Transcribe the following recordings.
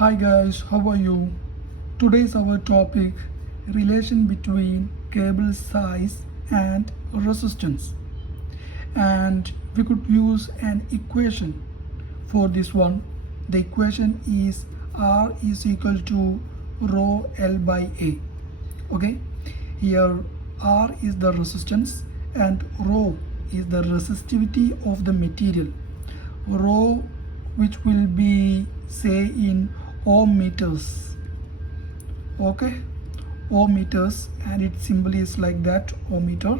Hi guys, how are you? Today's our topic relation between cable size and resistance. And we could use an equation for this one. The equation is R is equal to rho L by A. Okay, here R is the resistance and rho is the resistivity of the material. Rho, which will be say in ohm meters. Okay, ohm meters, and its symbol is like that, ohm meter.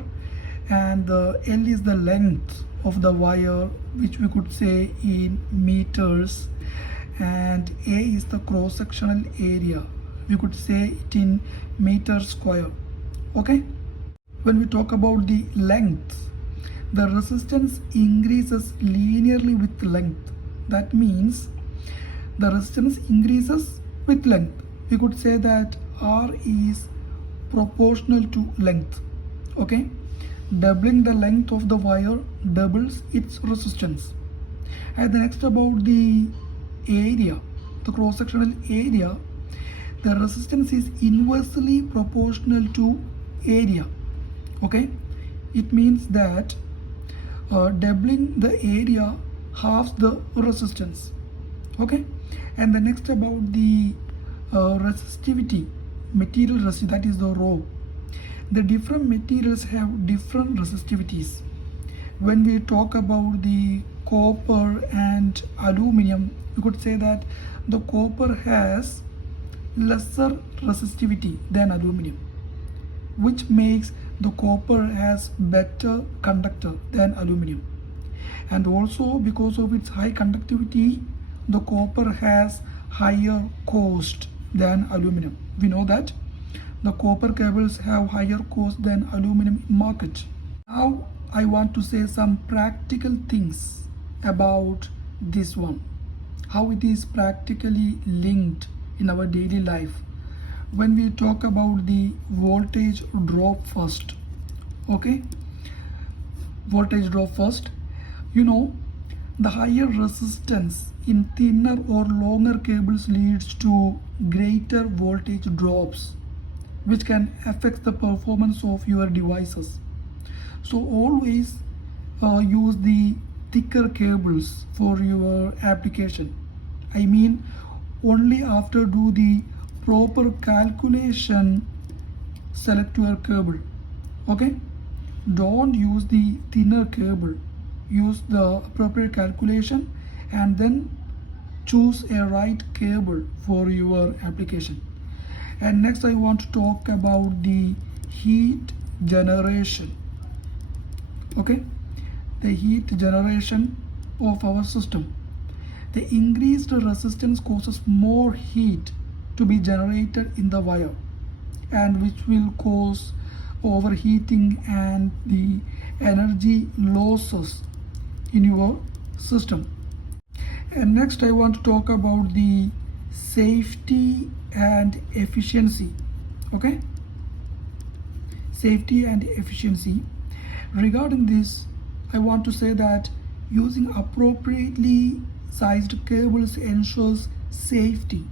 And the L is the length of the wire, which we could say in meters, and A is the cross-sectional area, we could say it in meter square. Okay, when we talk about the length, the resistance increases linearly with length. That means the resistance increases with length. We could say that R is proportional to length. Okay, doubling the length of the wire doubles its resistance. And the next about the area, the cross-sectional area, the resistance is inversely proportional to area. Okay, it means that doubling the area halves the resistance. Okay, and the next about the resistivity, material resistivity, that is the rho. The different materials have different resistivities. When we talk about the copper and aluminum, we could say that the copper has lesser resistivity than aluminum, which makes the copper as better conductor than aluminum. And also because of its high conductivity, the copper has higher cost than aluminum. We know that the copper cables have higher cost than aluminum in market. Now I want to say some practical things about this one, how it is practically linked in our daily life. When we talk about the voltage drop first, okay, voltage drop first, you know, the higher resistance in thinner or longer cables leads to greater voltage drops, which can affect the performance of your devices. So always use the thicker cables for your application. I mean, only after do the proper calculation select your cable. Okay, don't use the thinner cable, use the appropriate calculation and then choose a right cable for your application. And next I want to talk about the heat generation. Okay, the heat generation of our system. The increased resistance causes more heat to be generated in the wire, and which will cause overheating and the energy losses in your system. And next I want to talk about the safety and efficiency. Okay, safety and efficiency. Regarding this, I want to say that using appropriately sized cables ensures safety,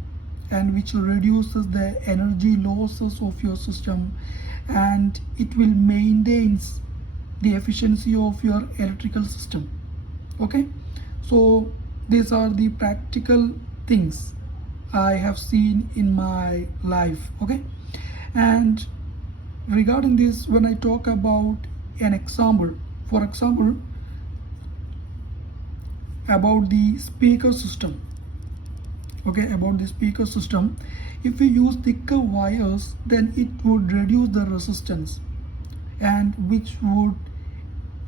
and which reduces the energy losses of your system, and it will maintain the efficiency of your electrical system. Okay, so these are the practical things I have seen in my life. Okay, and regarding this, when I talk about an example, for example, about the speaker system. Okay, about the speaker system, if we use thicker wires, then it would reduce the resistance, and which would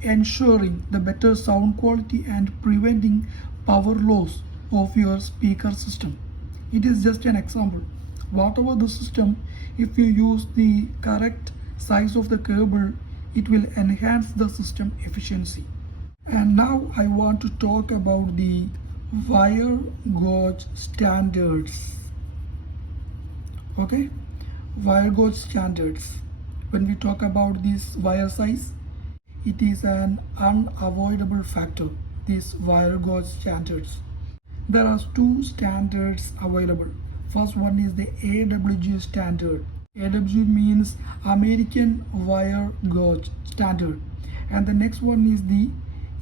ensuring the better sound quality and preventing power loss of your speaker system. It is just an example. Whatever the system, if you use the correct size of the cable, it will enhance the system efficiency. And now I want to talk about the wire gauge standards. Okay, wire gauge standards. When we talk about this wire size, it is an unavoidable factor, these wire gauge standards. there are two standards available. First one is the AWG standard. AWG means American Wire Gauge standard, and the next one is the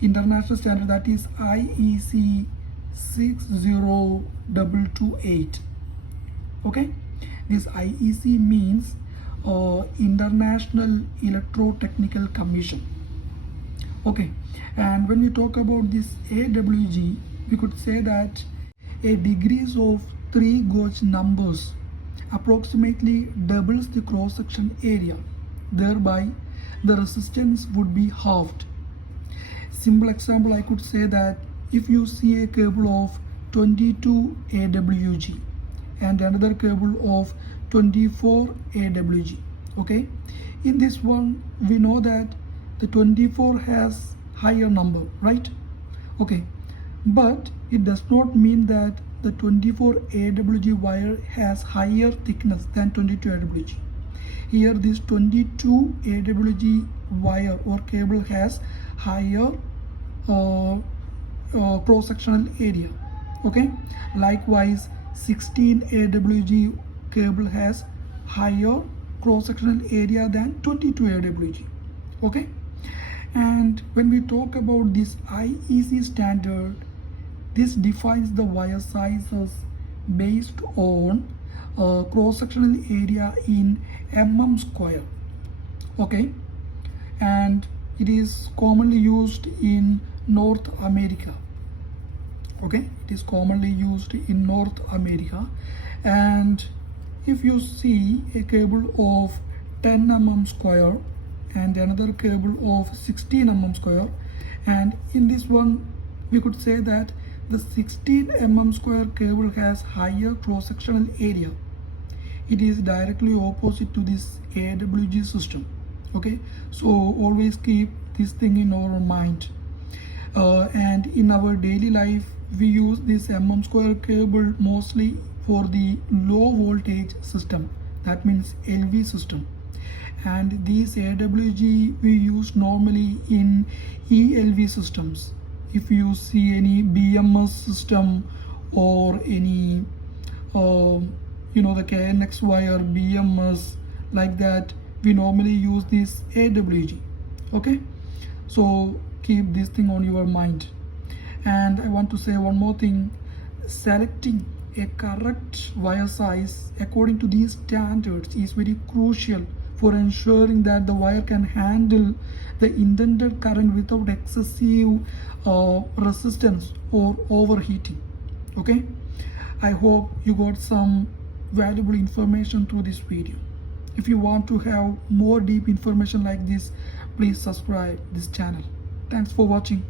international standard, that is IEC 60228. Okay, this IEC means International Electrotechnical Commission. Okay, and when we talk about this AWG, we could say that a degrees of 3 gauge numbers approximately doubles the cross-section area, thereby the resistance would be halved. Simple example, I could say that if you see a cable of 22 AWG and another cable of 24 AWG, okay, in this one we know that the 24 has higher number, right? Okay, but it does not mean that the 24 AWG wire has higher thickness than 22 AWG. Here this 22 AWG wire or cable has higher cross-sectional area. Okay, likewise 16 AWG cable has higher cross-sectional area than 22 AWG. Okay, and when we talk about this IEC standard, this defines the wire sizes based on cross-sectional area in mm². Okay, and it is commonly used in North America. Okay, it is commonly used in North America. And if you see a cable of 10 mm² and another cable of 16 mm², and in this one we could say that the 16 mm² cable has higher cross-sectional area. It is directly opposite to this AWG system. Okay, so always keep this thing in our mind. And in our daily life we use this mm² cable mostly for the low voltage system, that means LV system, and these AWG we use normally in ELV systems. If you see any BMS system or any the KNX wire, BMS, like that, we normally use this AWG. Okay, so keep this thing on your mind. And I want to say one more thing: selecting a correct wire size according to these standards is very crucial for ensuring that the wire can handle the intended current without excessive resistance or overheating. Okay, I hope you got some valuable information through this video. If you want to have more deep information like this, please subscribe this channel. Thanks for watching.